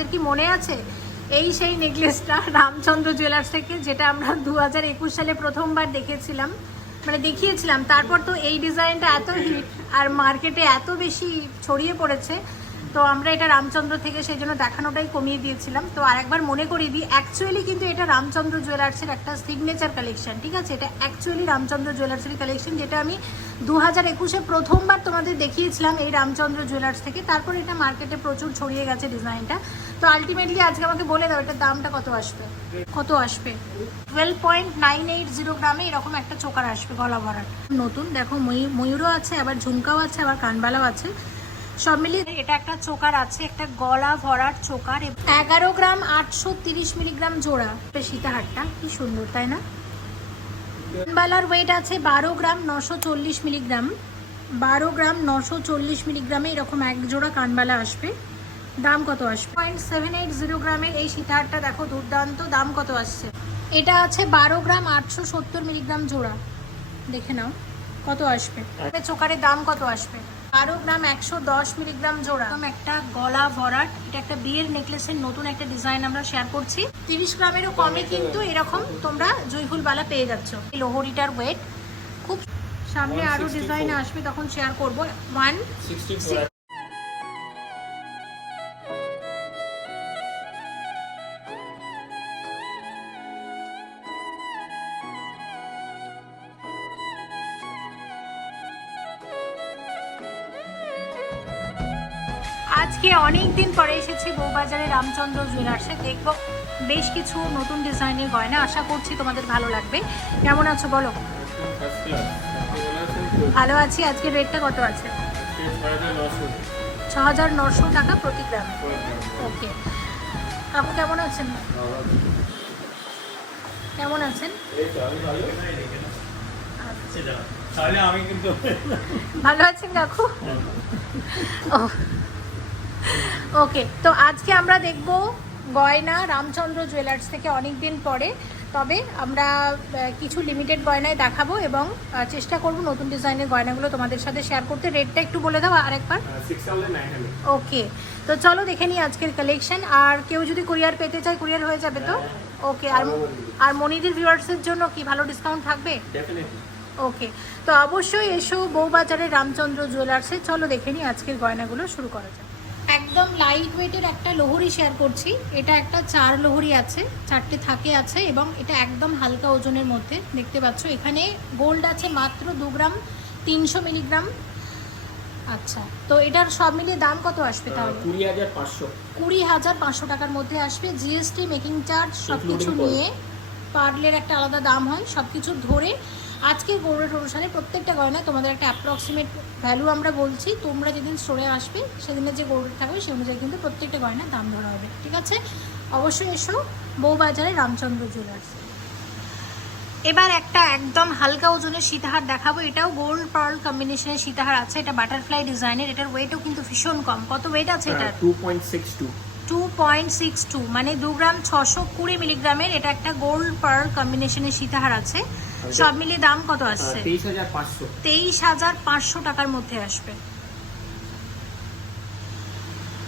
তোমাদের কি মনে আছে? এই সেই নেকলেসটা রামচন্দ্র জুয়েলার্স থেকে, যেটা আমরা দু হাজার একুশ সালে প্রথমবার দেখেছিলাম মানে দেখিয়েছিলাম। তারপর তো এই ডিজাইনটা এত হিট আর মার্কেটে এত বেশি ছড়িয়ে পড়েছে, তো আমরা এটা রামচন্দ্র থেকে সেই জন্য দেখানোটাই কমিয়ে দিয়েছিলাম। তো আরেকবার মনে করিয়ে দিই অ্যাকচুয়ালি কিন্তু এটা রামচন্দ্র জুয়েলার্সের একটা সিগনেচার কালেকশন ঠিক আছে? এটা অ্যাকচুয়ালি রামচন্দ্র জুয়েলার্সের কালেকশন যেটা আমি দু হাজার একুশে প্রথমবার তোমাদের দেখিয়েছিলাম এই রামচন্দ্র জুয়েলার্স থেকে। তারপর এটা মার্কেটে প্রচুর ছড়িয়ে গেছে ডিজাইনটা তো আলটিমেটলি আজকে আমাকে বলে দাও এটার দামটা কত আসবে। কত আসবে? Twelve point nine eight zero গ্রামে এরকম একটা চোকার আসবে গলা ভরার। নতুন, দেখো ময়ূর- ময়ূরও আছে, আবার ঝুমকাও আছে, আবার কানবালাও আছে। সব মিলিয়ে এটা একটা চোকার আছে, একটা গলা ভরার চোকার। এগারো গ্রাম আটশো তিরিশ মিলিগ্রাম জোড়া। সীতাহারটা, কি সুন্দর, তাই না? কানবালার ওয়েট আছে বারো গ্রাম নশো চল্লিশ মিলিগ্রাম। বারো গ্রাম নশো চল্লিশ মিলিগ্রামে এরকম এক জোড়া কানবালা আসবে। দাম কত আসবে? পয়েন্ট সেভেন এইট জিরো গ্রামের এই সীতাহারটা দেখো দুর্দান্ত দাম কত আসছে? এটা আছে বারো গ্রাম আটশো সত্তর মিলিগ্রাম জোড়া। দেখে নাও কত আসবে? চোকারের দাম কত আসবে? বারো গ্রাম একশো দশ মিলিগ্রাম জোড়া। একটা গলা ভরাট এটা একটা বিয়ের নেকলেসের নতুন একটা ডিজাইন আমরা শেয়ার করছি। তিরিশ গ্রামেরও কমে কিন্তু এরকম তোমরা জয়ফুল বালা পেয়ে যাচ্ছ। এই লোহরিটার ওয়েট খুব সামনে আরও ডিজাইন আসবে তখন শেয়ার করব। ওয়ান আজকে অনেক দিন পরে এসেছি বউবাজারে রামচন্দ্র জুয়েলার্সে দেখব বেশ কিছু নতুন ডিজাইনের গয়না। আশা করছি তোমাদের ভালো লাগবে। কেমন আছো বলো? ভালো আছি। আজকে রেটটা কত আছে? ছ হাজার নশো টাকা প্রতি গ্রাম। ওকে। আপু কেমন আছেন? কেমন আছেন? তাহলে ভালো আছেন কাকু? ও ওকে তো আজকে আমরা দেখব গয়না রামচন্দ্র জুয়েলার্স থেকে অনেক দিন পরে। তবে আমরা কিছু লিমিটেড গয়নায় দেখাবো এবং চেষ্টা করব নতুন ডিজাইনের গয়নাগুলো তোমাদের সাথে শেয়ার করতে। রেটটা একটু বলে দাও আরেকবার ওকে তো চলো দেখে নিই আজকের কালেকশন আর কেউ যদি কুরিয়ার পেতে চায় কুরিয়ার হয়ে যাবে তো? ওকে আর আর মনিদির ভিউয়ার্সের জন্য কি ভালো ডিসকাউন্ট থাকবে? ওকে তো অবশ্যই এসো বউবাজারের রামচন্দ্র জুয়েলার্সে চলো দেখে নিই আজকের গয়নাগুলো শুরু করা যাক। একদম লাইট ওয়েটের একটা লোহরি শেয়ার করছি। এটা একটা চার লোহরি আছে চারটে থাকে আছে এবং এটা একদম হালকা ওজনের মধ্যে। দেখতে পাচ্ছ এখানে গোল্ড আছে মাত্র দু গ্রাম তিনশো মিলিগ্রাম। আচ্ছা তো এটার সব মিলিয়ে দাম কত আসবে তাহলে? কুড়ি হাজার পাঁচশো। কুড়ি হাজার পাঁচশো টাকার মধ্যে আসবে। জিএসটি মেকিং চার্জ সব কিছু নিয়ে পার্লের একটা আলাদা দাম হয়। সব কিছু ধরে আজকে গৌড়ের অনুসারে প্রত্যেকটা গয়না তোমাদের একটা অ্যাপ্রক্সিমেট ভ্যালু আমরা বলছি। তোমরা যেদিন স্টোরে আসবে সেদিনের যে গৌড়ের থাকবে সেই অনুযায়ী কিন্তু প্রত্যেকটা গয়নার দাম ধরা হবে ঠিক আছে? অবশ্যই এসো বউবাজারে রামচন্দ্র জুয়েলার্স এবার একটা একদম হালকা ওজনের সীতাহার দেখাবো। এটাও গোল্ড পার্ল কম্বিনেশনের সীতাহার আছে এটা বাটারফ্লাই ডিজাইনের এটার ওয়েটও কিন্তু ভীষণ কম। কত ওয়েট আছে এটার? টু পয়েন্ট সিক্স টু মানে দু গ্রাম ছশো কুড়ি মিলিগ্রামের এটা একটা গোল্ড পার্ল কম্বিনেশনের সীতাহার আছে। সব মিলিয়ে দাম কত আসছে? তেইশ হাজার পাঁচশো। টাকার মধ্যে আসবে।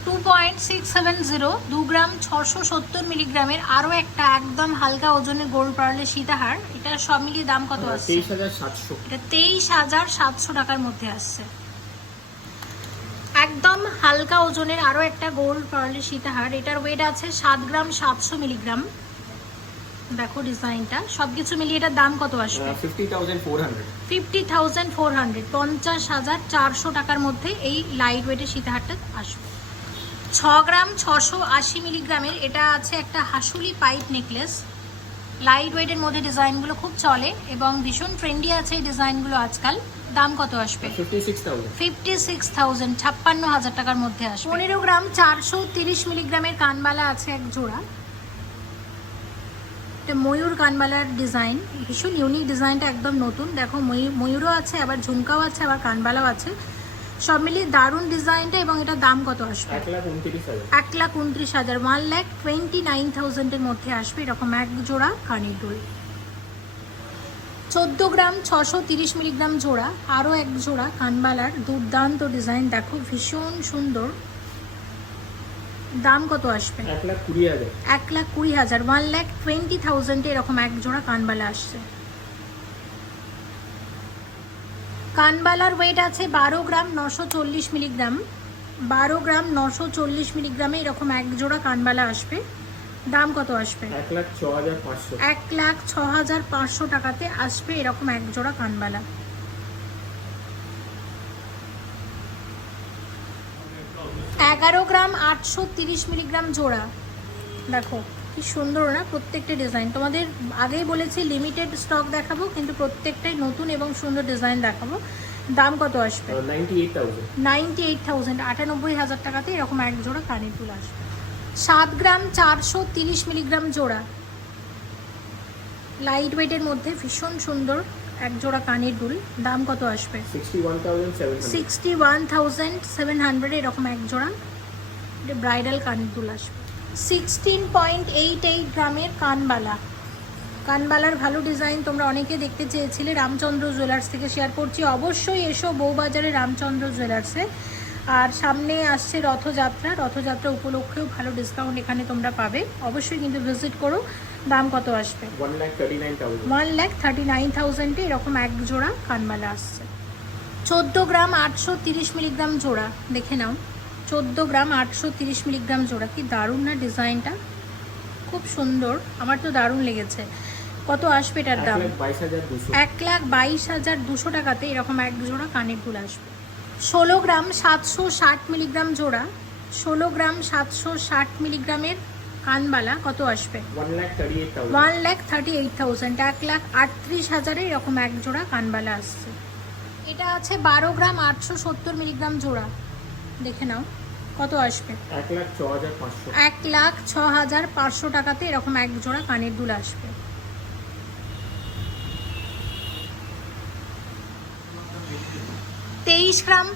Two point six seven zero দু গ্রাম ছশো সত্তর মিলিগ্রামের আরও একটা একদম হালকা ওজনের গোল্ড পার্লের সীতাহার। এটা সব মিলিয়ে দাম কত আসছে? এটা তেইশ হাজার সাতশো টাকার মধ্যে আসছে। একদম হালকা ওজনের আরও একটা গোল্ড পার্লের সীতাহার। এটার ওয়েট আছে সাত গ্রাম সাতশো মিলিগ্রাম। দেখো ডিজাইনটা সব কিছু মিলিয়ে এটার দাম কত আসবে? Fifty thousand four hundred fifty thousand four hundred পঞ্চাশ হাজার চারশো টাকার মধ্যে এই লাইট ওয়েটের সীতাহারটা আসবে। ছ গ্রাম ছশো আশি মিলিগ্রামের এটা আছে একটা হাসুলি পাইপ নেকলেস লাইট ওয়েটের মধ্যে ডিজাইনগুলো খুব চলে এবং ভীষণ ট্রেন্ডি আছে এই ডিজাইনগুলো আজকাল। দাম কত আসবে? ফিফটি সিক্স থাউজেন্ড ছাপ্পান্ন হাজার টাকার মধ্যে আসবে। পনেরো গ্রাম চারশো তিরিশ মিলিগ্রামের কানবালা আছে এক জোড়া। এটা ময়ূর কানবালার ডিজাইন ভীষণ ইউনিক ডিজাইনটা একদম নতুন। দেখো ময়ূর ময়ূরও আছে আবার ঝুমকাও আছে আবার কানবালাও আছে। সব মিলিয়ে দারুণ ডিজাইনটা এবং এটার দাম কত আসবে? এক লাখ উনত্রিশ হাজার। Lakh one lakh twenty nine থাউজেন্ডের মধ্যে আসবে এরকম এক জোড়া কানের দুল চোদ্দ গ্রাম ছশো তিরিশ মিলিগ্রাম জোড়া আরও এক জোড়া কানবালার দুর্দান্ত ডিজাইন দেখো ভীষণ সুন্দর। দাম কত আসবে? এক লাখ কুড়ি হাজার। এক লাখ কুড়ি হাজার। ওয়ান লাখ টোয়েন্টি থাউজেন্ডে এরকম এক জোড়া কানবালা আসছে। কানবালার ওয়েট আছে বারো গ্রাম নশো চল্লিশ মিলিগ্রাম। বারো গ্রাম নশো চল্লিশ মিলিগ্রামে এরকম এক জোড়া কানবালা আসবে। দাম কত আসবে? এক লাখ ছ হাজার পাঁচশো। এক লাখ ছ হাজার পাঁচশো টাকাতে আসবে এরকম এক জোড়া কানবালা। এগারো গ্রাম আটশো তিরিশ মিলিগ্রাম জোড়া। দেখো কি সুন্দর না প্রত্যেকটা ডিজাইন। তোমাদের আগেই বলেছি লিমিটেড স্টক দেখাবো কিন্তু প্রত্যেকটাই নতুন এবং সুন্দর ডিজাইন দেখাবো। দাম কত আসবে? নাইনটি এইট থাউজেন্ড আটানব্বই হাজার টাকাতে এরকম এক জোড়া কানের দুল আসবে। সাত গ্রাম চারশো তিরিশ মিলিগ্রাম জোড়া। লাইট ওয়েটের মধ্যে ভীষণ সুন্দর। এক জোড়া কানের দুল দাম কত আসবে? Sixty one thousand seven hundred এরকম এক জোড়া ব্রাইডাল কানের দুল আসবে। সিক্সটিন পয়েন্ট এইট এইট গ্রামের কানবালা। কানবালার ভালো ডিজাইন তোমরা অনেকে দেখতে চেয়েছিলে রামচন্দ্র জুয়েলার্স থেকে শেয়ার করছি। অবশ্যই এসো বউবাজারে রামচন্দ্র জুয়েলার্সে আর সামনে আসছে রথযাত্রা। রথযাত্রা উপলক্ষেও ভালো ডিসকাউন্ট এখানে তোমরা পাবে। অবশ্যই কিন্তু ভিজিট করো। দাম কত আসবে? One lakh thirty nine thousand lakh thirty nine থাউজেন্ডে এরকম এক জোড়া কানমালা আসছে। চোদ্দ গ্রাম আটশো তিরিশ মিলিগ্রাম জোড়া। দেখে নাও। চোদ্দ গ্রাম আটশো তিরিশ মিলিগ্রাম জোড়া। কি দারুণ না ডিজাইনটা? খুব সুন্দর। আমার তো দারুণ লেগেছে। কত আসবে এটার দাম? এক লাখ বাইশ হাজার দুশো টাকাতে এরকম এক জোড়া কানের দুল আসবে। ষোলো গ্রাম সাতশো ষাট মিলিগ্রাম জোড়া ষোলো গ্রাম সাতশো ষাট মিলিগ্রামের কানবালা কত আসবে? One lakh thirty eight thousand এক লাখ আটত্রিশ হাজারে এরকম এক জোড়া কানবালা আসছে। এটা আছে বারো গ্রাম আটশো সত্তর মিলিগ্রাম জোড়া। দেখে নাও কত আসবে? এক লাখ ছ হাজার পাঁচশো টাকাতে এরকম এক জোড়া কানের দুল আসবে। তেইশ গ্রাম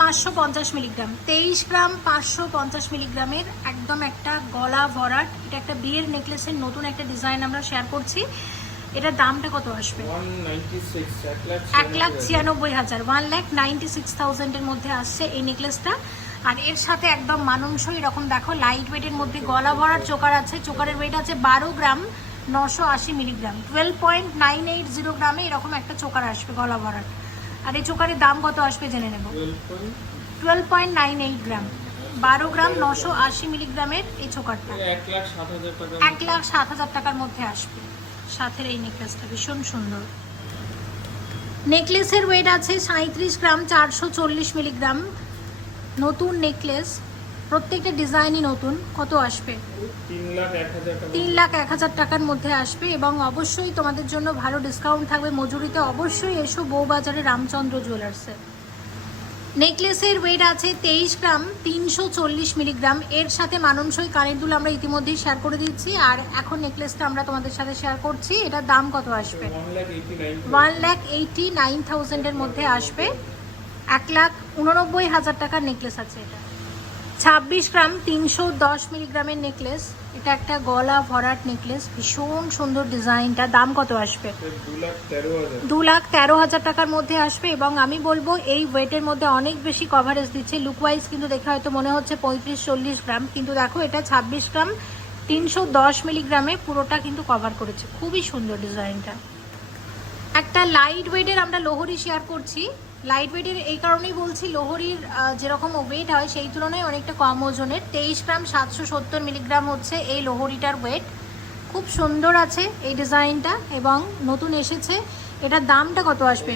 পাঁচশো পঞ্চাশ মিলিগ্রাম। তেইশ গ্রাম পাঁচশো পঞ্চাশ মিলিগ্রামের একদম একটা গলা ভরাট। এটা একটা বিয়ের নেকলেসের নতুন একটা ডিজাইন আমরা শেয়ার করছি। এটার দামটা কত আসবে? এক লাখ ছিয়ানব্বই হাজার। ওয়ান লাখ নাইনটি সিক্স থাউজেন্ডের মধ্যে আসছে এই নেকলেসটা আর এর সাথে একদম মানুষই এরকম দেখো লাইট ওয়েটের মধ্যে গলা ভরার চোকার আছে। চোকারের ওয়েট আছে বারো গ্রাম নশো আশি milligram. Twelve point nine eight zero গ্রামে এরকম একটা চোকার আসবে গলা ভরার আর এই চোকারের দাম কত আসবে জেনে নেব। Twelve point nine eight gram. বারো গ্রাম নশো আশি মিলিগ্রামের এই চোকারটা। এক লাখ সাত হাজার টাকার মধ্যে আসবে। সাথের এই নেকলেসটা ভীষণ সুন্দর। নেকলেসের ওয়েট আছে সাঁত্রিশ গ্রাম চারশো চল্লিশ মিলিগ্রাম। নতুন নেকলেস প্রত্যেকটা ডিজাইনই নতুন। কত আসবে? তিন লাখ এক হাজার টাকার মধ্যে আসবে এবং অবশ্যই তোমাদের জন্য ভালো ডিসকাউন্ট থাকবে। মজুরিতে অবশ্যই এসো বউবাজারে রামচন্দ্র জুয়েলার্সে নেকলেসের ওয়েট আছে তেইশ গ্রাম, তিনশো চল্লিশ মিলিগ্রাম এর সাথে মাননসই কানের দুল আমরা ইতিমধ্যেই শেয়ার করে দিচ্ছি আর এখন নেকলেসটা আমরা তোমাদের সাথে শেয়ার করছি। এটার দাম কত আসবে? ওয়ান লাখ এইটি নাইন থাউজেন্ডের মধ্যে আসবে। এক লাখ উননব্বই হাজার টাকার নেকলেস আছে এটা। ছাব্বিশ গ্রাম তিনশো দশ মিলিগ্রামের নেকলেস এটা একটা গলা ভরাট নেকলেস ভীষণ সুন্দর ডিজাইনটা। দাম কত আসবে? দু লাখ তেরো হাজার টাকার মধ্যে আসবে এবং আমি বলব এই ওয়েটের মধ্যে অনেক বেশি কভারেজ দিচ্ছে। লুক ওয়াইজ কিন্তু দেখে হয়তো মনে হচ্ছে পঁয়ত্রিশ, চল্লিশ গ্রাম। কিন্তু দেখো, এটা ছাব্বিশ গ্রাম তিনশো দশ মিলিগ্রামে পুরোটা কিন্তু কভার করেছে। খুবই সুন্দর ডিজাইনটা। একটা লাইট ওয়েটের আমরা লোহরি শেয়ার করছি। লাইট ওয়েটের এই কারণেই বলছি, লোহরির যেরকম ওয়েট হয়, সেই তুলনায় অনেকটা কম ওজনের। তেইশ গ্রাম সাতশো সত্তর মিলিগ্রাম হচ্ছে এই লোহরিটার ওয়েট খুব সুন্দর আছে এই ডিজাইনটা এবং নতুন এসেছে। এটার দামটা কত আসবে?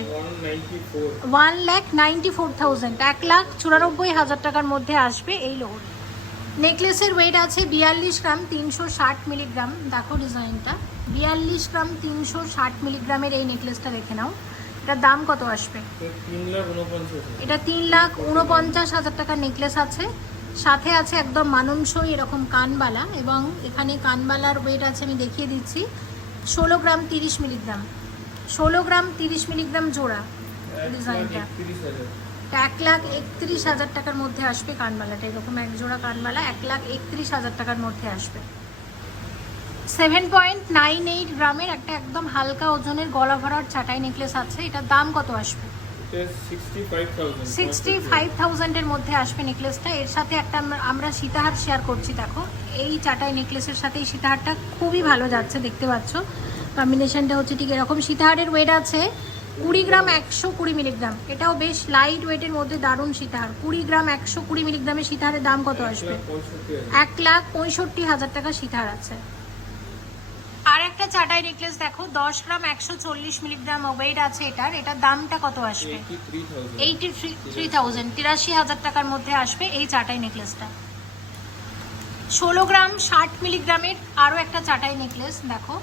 One lakh ninety four thousand. এক লাখ চুরানব্বই হাজার টাকার মধ্যে আসবে এই লোহরি। নেকলেসের ওয়েট আছে বিয়াল্লিশ গ্রাম তিনশো ষাট মিলিগ্রাম। দেখো ডিজাইনটা। বিয়াল্লিশ গ্রাম তিনশো ষাট মিলিগ্রামের এই নেকলেসটা দেখে নাও। এটার দাম কত আসবে? এটা তিন লাখ উনপঞ্চাশ হাজার। টাকার নেকলেস আছে। সাথে আছে একদম মাননসই এরকম কানবালা এবং এখানে কানবালার ওয়েট আছে আমি দেখিয়ে দিচ্ছি। ষোলো গ্রাম তিরিশ মিলিগ্রাম। ষোলো গ্রাম তিরিশ মিলিগ্রাম জোড়া ডিজাইনটা। এক লাখ একত্রিশ হাজার টাকার মধ্যে আসবে কানবালাটা। এরকম এক জোড়া কানবালা এক লাখ একত্রিশ হাজার টাকার মধ্যে আসবে। সেভেন পয়েন্ট নাইন এইট গ্রামের একটা একদম হালকা ওজনের গলা ভরার চাটাই নেকলেস আছে। এটার দাম কত আসবে? সিক্সটি ফাইভ থাউজেন্ডের মধ্যে আসবে নেকলেসটা। এর সাথে একটা আমরা- সীতাহার শেয়ার করছি দেখো। এই চাটাই নেকলেসের সাথে এই সীতাহারটা খুবই ভালো যাচ্ছে দেখতে পাচ্ছ? কম্বিনেশনটা হচ্ছে ঠিক এরকম। সীতাহারের ওয়েট আছে কুড়ি গ্রাম একশো কুড়ি মিলিগ্রাম এটাও বেশ লাইট ওয়েটের মধ্যে দারুণ সীতাহার। কুড়ি গ্রাম একশো কুড়ি মিলিগ্রামের সীতাহারের দাম কত আসবে? এক লাখ পঁয়ষট্টি হাজার টাকা সীতাহার আছে। একটা চাটাই নেকলেস দেখো দশ গ্রাম একশো চল্লিশ মিলিগ্রাম ওয়েট আছে এটার। এটার দামটা কত আসবে? এইটি থ্রি থাউজেন্ড তিরাশি হাজার টাকার মধ্যে আসবে এই চাটাই নেকলেসটা ষোলো গ্রাম ষাট মিলিগ্রামের আরও একটা চাটাই নেকলেস দেখো।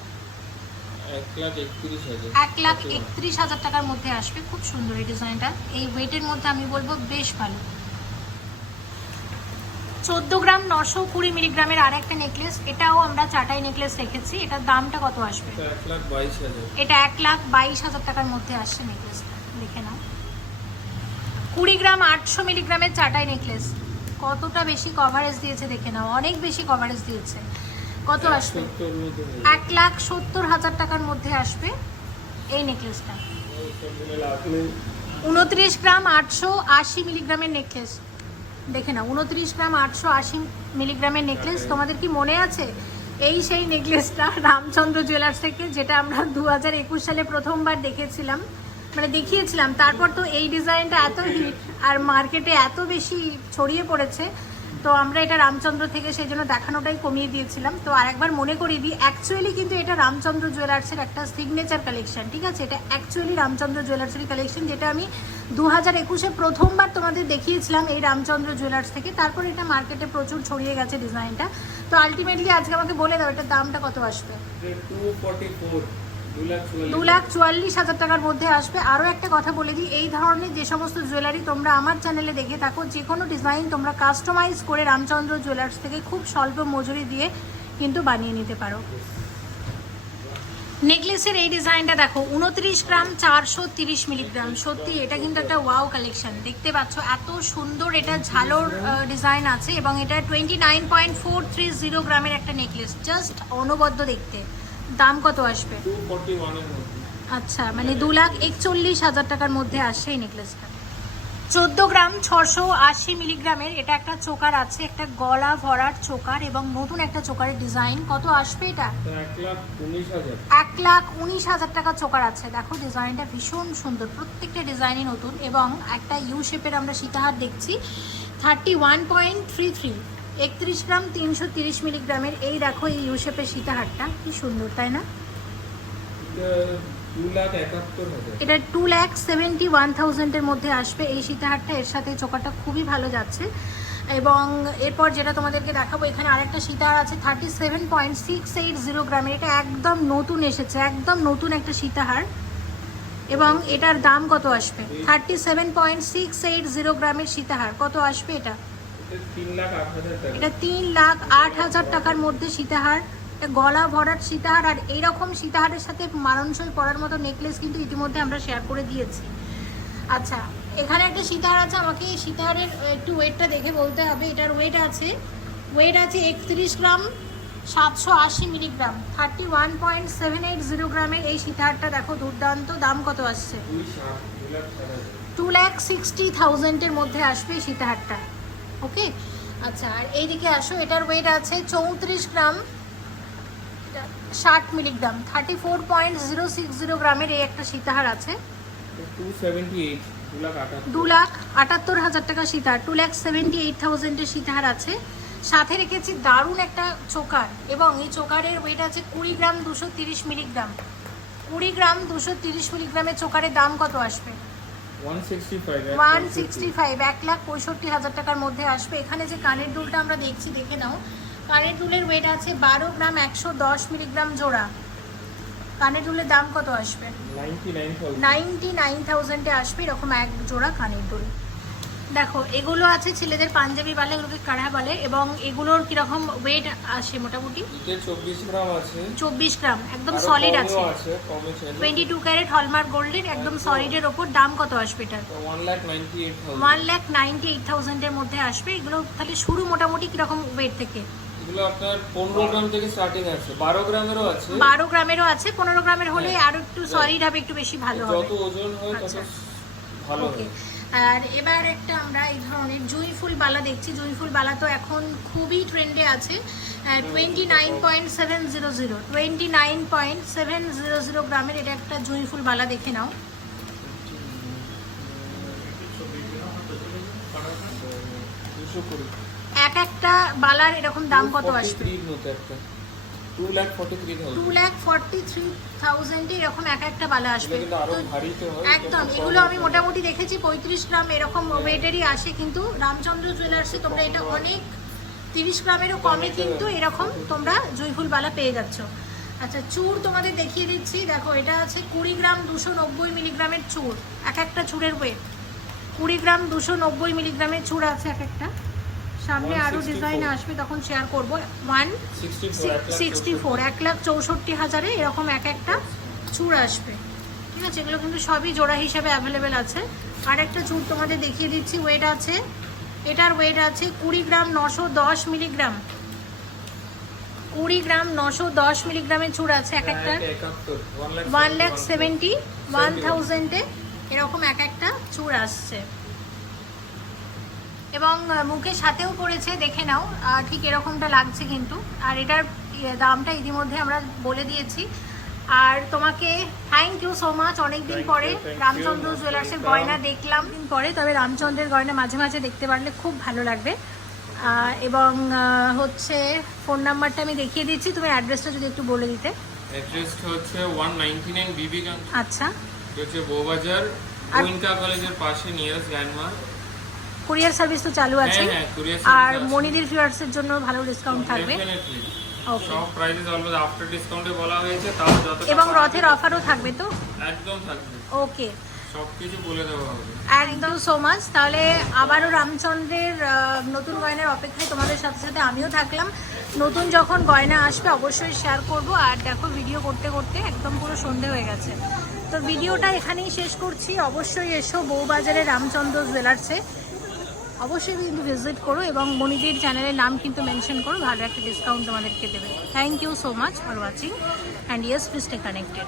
এক লাখ একত্রিশ হাজার। টাকার মধ্যে আসবে খুব সুন্দর এই ডিজাইনটা এই ওয়েটের মধ্যে আমি বলব বেশ ভালো। চোদ্দ গ্রাম নশো কুড়ি মিলিগ্রামের আর একটা নেকলেস এটাও আমরা চাটাই নেকলেস রেখেছি। এটার দামটা কত আসবে? এটা এক লাখ বাইশ হাজার। টাকার মধ্যে আসছে নেকলেসটা দেখে নাও। কুড়ি গ্রাম আটশো মিলিগ্রামের চাটাই নেকলেস কতটা বেশি কভারেজ দিয়েছে দেখে নাও। অনেক বেশি কভারেজ দিয়েছে। কত আসবে? এক লাখ সত্তর হাজার টাকার মধ্যে আসবে এই নেকলেসটা উনত্রিশ গ্রাম আটশো আশি মিলিগ্রামের নেকলেস দেখে না উনত্রিশ গ্রাম আটশো আশি মিলিগ্রামের নেকলেস তোমাদের কি মনে আছে? এই সেই নেকলেসটা রামচন্দ্র জুয়েলার্স থেকে, যেটা আমরা দু হাজার একুশ সালে প্রথমবার দেখেছিলাম মানে দেখিয়েছিলাম। তারপর তো এই ডিজাইনটা এত হিট আর মার্কেটে এত বেশি ছড়িয়ে পড়েছে তো আমরা এটা রামচন্দ্র থেকে সেই জন্য দেখানোটাই কমিয়ে দিয়েছিলাম। তো আর একবার মনে করিয়ে দিই অ্যাকচুয়ালি কিন্তু এটা রামচন্দ্র জুয়েলার্সের একটা সিগনেচার কালেকশন ঠিক আছে? এটা অ্যাকচুয়ালি রামচন্দ্র জুয়েলার্সের কালেকশন যেটা আমি দু হাজার একুশে প্রথমবার তোমাদের দেখিয়েছিলাম এই রামচন্দ্র জুয়েলার্স থেকে। তারপর এটা মার্কেটে প্রচুর ছড়িয়ে গেছে ডিজাইনটা তো আলটিমেটলি আজকে আমাকে বলে দাও, এটার দামটা কত আসবে? দু লাখ চুয়াল্লিশ হাজার টাকার মধ্যে আসবে। আরও একটা কথা বলে দিই, এই ধরনের যে সমস্ত জুয়েলারি তোমরা আমার চ্যানেলে দেখে থাকো, যে কোনো ডিজাইন তোমরা কাস্টমাইজ করে রামচন্দ্র জুয়েলার্স থেকে খুব স্বল্প মজুরি দিয়ে কিন্তু বানিয়ে নিতে পারো। নেকলেসের এই ডিজাইনটা দেখো, উনত্রিশ গ্রাম চারশো তিরিশ মিলিগ্রাম। সত্যি, এটা কিন্তু একটা ওয়াও কালেকশন দেখতে পাচ্ছ, এত সুন্দর এটা ঝালোর ডিজাইন আছে এবং এটা twenty nine point four three zero গ্রামের একটা নেকলেস জাস্ট অনবদ্য দেখতে। দাম কত আসবে? আচ্ছা মানে দু লাখ একচল্লিশ হাজার টাকার মধ্যে আসছে এই নেকলেসটা চোদ্দ গ্রাম ছশো আশি মিলিগ্রামের এটা একটা চোকার আছে একটা গলা ভরার চোকার এবং নতুন একটা চোকারের ডিজাইন কত আসবে এটা? এক লাখ উনিশ হাজার। এক লাখ উনিশ হাজার টাকা চোকার আছে। দেখো ডিজাইনটা ভীষণ সুন্দর। প্রত্যেকটা ডিজাইনই নতুন এবং একটা ইউ শেপের আমরা সীতাহার দেখছি। Thirty one point three three একত্রিশ গ্রাম তিনশো তিরিশ মিলিগ্রামের এই দেখো এই ইউ শেপের সীতাহারটা কি সুন্দর তাই না? এটা টু ল্যাক সেভেন্টি ওয়ান থাউজেন্ডের মধ্যে আসবে। এই সীতাহারটা এর সাথে চোকাটা খুবই ভালো যাচ্ছে। এবং এরপর যেটা তোমাদেরকে দেখাবো এখানে আরেকটা সীতাহার আছে thirty seven point six eight zero গ্রামের এটা একদম নতুন এসেছে একদম নতুন একটা সীতাহার। এবং এটার দাম কত আসবে? Thirty seven point six eight zero গ্রামের সীতাহার কত আসবে এটা? এটা তিন লাখ আট হাজার টাকার মধ্যে সীতাহার। গলা ভরাট সীতাহার আর এইরকম সীতাহারের সাথে মানানসই পরার মতো নেকলেস কিন্তু ইতিমধ্যে আমরা শেয়ার করে দিয়েছি। আচ্ছা এখানে একটা সীতাহার আছে আমাকে এই সীতাহারের একটু ওয়েটটা দেখে বলতে হবে। এটার ওয়েট আছে ওয়েট আছে একত্রিশ গ্রাম সাতশো আশি milligram. Thirty one point seven eight zero গ্রামের এই সীতাহারটা দেখো দুর্দান্ত। দাম কত আসছে? টু ল্যাক সিক্সটি থাউজেন্ডের মধ্যে আসবে এই সীতাহারটা। ওকে আচ্ছা আর এইদিকে আসো এটার ওয়েট আছে চৌত্রিশ গ্রাম। ষাট milligram thirty four point zero six zero গ্রামের এই একটা সীতাহার আছে। দু লাখ আটাত্তর। লাখ হাজার টাকা সীতাহার টু ল্যাক সেভেন্টি এইট থাউজেন্ডের সীতাহার আছে। সাথে রেখেছি দারুণ একটা চোকার এবং এই চোকারের ওয়েট আছে কুড়ি গ্রাম দুশো তিরিশ মিলিগ্রাম। কুড়ি গ্রাম দুশো তিরিশ মিলিগ্রামের চোকারের দাম কত আসবে? ওয়ান সিক্সটি ফাইভ এক লাখ পঁয়ষট্টি হাজার টাকার মধ্যে আসবে। এখানে যে কানের দুলটা আমরা দেখছি দেখে নাও। কানের দুলের ওয়েট আছে বারো গ্রাম একশো দশ মিলিগ্রাম জোড়া। কানের দুলের দাম কত আসবে? নাইনটি নাইন নাইনটি নাইন থাউজেন্ডে আসবে এরকম এক জোড়া কানের দুল। দেখো এগুলো আছে ছেলেদের পাঞ্জাবি বলে এগুলোকে কাড়া বলে এবং এগুলোর কীরকম ওয়েট আসে মোটামুটি? চব্বিশ গ্রাম একদম সলিড আছে। টোয়েন্টি টু ক্যারেট হলমার্ক গোল্ডের একদম সলিডের ওপর দাম কত আসবে এটার? ওয়ান লাখ নাইনটি এইট থাউজেন্ডের মধ্যে আসবে। এগুলো তাহলে শুরু মোটামুটি কীরকম ওয়েট থেকে? এগুলো আপনার পনেরো গ্রাম থেকে স্টার্টিং আছে। বারো গ্রামেরও আছে। বারো গ্রামেরও আছে পনেরো গ্রামের হলে আরও একটু সলিড হবে একটু বেশি ভালো হবে। যত ওজন হয় তত আচ্ছা। ভালো হয়। আর এবার একটা আমরা এই ধরনের জুঁই ফুল বালা দেখছি। জুঁই ফুল বালা তো এখন খুবই ট্রেন্ডে আছে। Twenty nine point seven zero zero twenty nine point seven zero zero গ্রামের এটা একটা জুঁই ফুল বালা দেখে নাও। এক একটা বালার এরকম দাম কত আসবে? 43 মতো একটা। Two lakh forty three two thousand forty three থাউজেন্ডে এরকম এক একটা বালা আসবে। হয় একদম এগুলো আমি মোটামুটি দেখেছি পঁয়ত্রিশ গ্রাম এরকম ওয়েটেরই আসে কিন্তু রামচন্দ্র জুয়েলার্সে তোমরা এটা অনেক তিরিশ গ্রামেরও কমে কিন্তু এরকম তোমরা জয়ফুল বালা পেয়ে যাচ্ছ। আচ্ছা চূড় তোমাদের দেখিয়ে দিচ্ছি। দেখো এটা আছে কুড়ি গ্রাম দুশো নব্বই মিলিগ্রামের চূড় এক একটা চূড়ের ওয়েট কুড়ি গ্রাম দুশো নব্বই মিলিগ্রামের চূড় আছে এক একটা। সামনে আরও ডিজাইন আসবে তখন শেয়ার করব। ওয়ান সিক্সটি ফোর এক লাখ চৌষট্টি। হাজারে এরকম এক একটা চূড় আসবে। ঠিক আছে এগুলো কিন্তু সবই জোড়া হিসাবে অ্যাভেলেবেল আছে। আর একটা চূড় তোমাদের দেখিয়ে দিচ্ছি ওয়েট আছে। এটার ওয়েট আছে কুড়ি গ্রাম নশো দশ মিলিগ্রাম কুড়ি গ্রাম নশো দশ মিলিগ্রামের চূড় আছে এক একটা। ওয়ান ল্যাখ সেভেন্টি ওয়ান থাউজেন্ডে এরকম এক একটা চূড় আসছে। এবং মুখের সাথেও পড়েছে দেখে নাও ঠিক এরকমটা লাগছে কিন্তু। আর এটার ইয়ে, দামটা ইতিমধ্যে আমরা বলে দিয়েছি। আর তোমাকে থ্যাংক ইউ সো মাচ অনেকদিন পরে রামচন্দ্র জুয়েলার্সের গয়না দেখলাম। দিন পরে তবে রামচন্দ্রের গয়না মাঝে মাঝে দেখতে পারলে খুব ভালো লাগবে। এবং হচ্ছে ফোন নাম্বারটা আমি দেখিয়ে দিচ্ছি। তুমি অ্যাড্রেসটা যদি একটু বলে দিতে। অ্যাড্রেসটা হচ্ছে আচ্ছা। হচ্ছে গোয়েঙ্কা কলেজের পাশে নিয়ারেস্ট কুরিয়ার সার্ভিস তো চালু আছে হ্যাঁ, হ্যাঁ, courier আর আছে। মনিদির ভিউয়ার্সের জন্য ভালো ডিসকাউন্ট থাকবে। ওকে সব প্রাইসেস অলওয়েজ আফটার ডিসকাউন্টে বলা হয়েছে তাও যত এবং রথের অফারও থাকবে তো? একদম থাকবে। ওকে সবকিছু বলে দেওয়া হবে। একদম সো মাচ তাহলে আবারও রামচন্দ্রের নতুন গয়নার অপেক্ষায় তোমাদের সাথে সাথে আমিও থাকলাম। নতুন যখন গয়না আসবে অবশ্যই শেয়ার করব। আর দেখো ভিডিও করতে করতে একদম পুরো সন্ধে হয়ে গেছে। তো ভিডিওটা এখানেই শেষ করছি। অবশ্যই এসো বউবাজারে রামচন্দ্র জুয়েলার্সে অবশ্যই কিন্তু ভিজিট করো এবং মনিদির চ্যানেলের নাম কিন্তু মেনশন করো, ভালো একটা ডিসকাউন্ট তোমাদেরকে দেবে। Thank you so much for watching and yes please stay connected